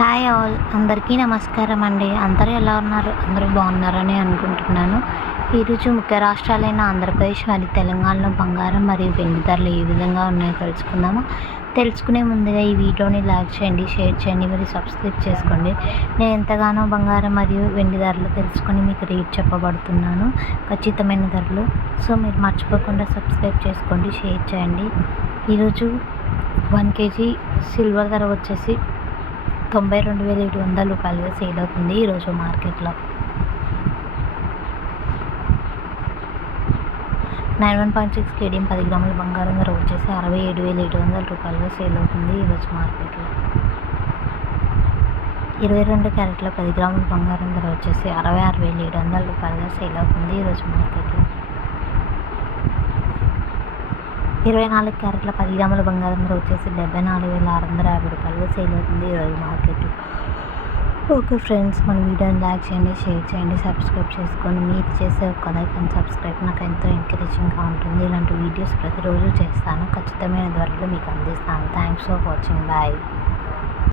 Hi all. అందరికీ నమస్కారం అండి. అందరూ ఎలా ఉన్నారు? అందరూ బాగున్నారని అనుకుంటున్నాను. ఈరోజు ముఖ్య రాష్ట్రాలైన ఆంధ్రప్రదేశ్ మరియు తెలంగాణలో బంగారం మరియు వెండి ధరలు ఏ విధంగా ఉన్నాయో తెలుసుకుందాము? తెలుసుకునే ముందుగా ఈ వీడియోని లైక్ చేయండి షేర్ చేయండి మరియు సబ్స్క్రైబ్ చేసుకోండి. నేను ఎంతగానో బంగారం మరియు వెండి ధరలు తెలుసుకొని మీకు రేట్ చెప్పబడుతున్నాను. ఖచ్చితమైన ధరలు. సో మీరు మర్చిపోకుండా సబ్స్క్రైబ్ చేసుకోండి షేర్ చేయండి. ఈరోజు వన్ కేజీ సిల్వర్ ధర వచ్చేసి తొంభై రెండు వేల ఏడు వందల రూపాయలుగా సేల్ అవుతుంది ఈరోజు మార్కెట్లో. నైన్ వన్ పాయింట్ సిక్స్ కేడియం పది గ్రాముల బంగారం ధర వచ్చేసి అరవై ఏడు వేల ఏడు వందల రూపాయలుగా సేల్ అవుతుంది ఈరోజు మార్కెట్లో. ఇరవై రెండు క్యారెట్ల పది గ్రాముల బంగారం ధర వచ్చేసి అరవై ఆరు వేల ఏడు వందల రూపాయలుగా సేల్ అవుతుంది ఈరోజు మార్కెట్లో. ఇరవై నాలుగు క్యారెట్ల పది గ్రాముల బంగారం ధర వచ్చేసి డెబ్బై నాలుగు వేల ఆరు వందల యాభై రూపాయలు సేల్ అవుతుంది ఈరోజు మార్కెట్. ఓకే ఫ్రెండ్స్ మన వీడియోని లైక్ చేయండి షేర్ చేయండి సబ్స్క్రైబ్ చేసుకోండి మీరు చేసే ఒక లైక్ అండ్ సబ్స్క్రైబ్ నాకు ఎంతో ఎంకరేజింగ్గా ఉంటుంది. ఇలాంటి వీడియోస్ ప్రతిరోజు చేస్తాను. ఖచ్చితమైన ధరలు మీకు అందిస్తాను. Thanks for watching. బాయ్.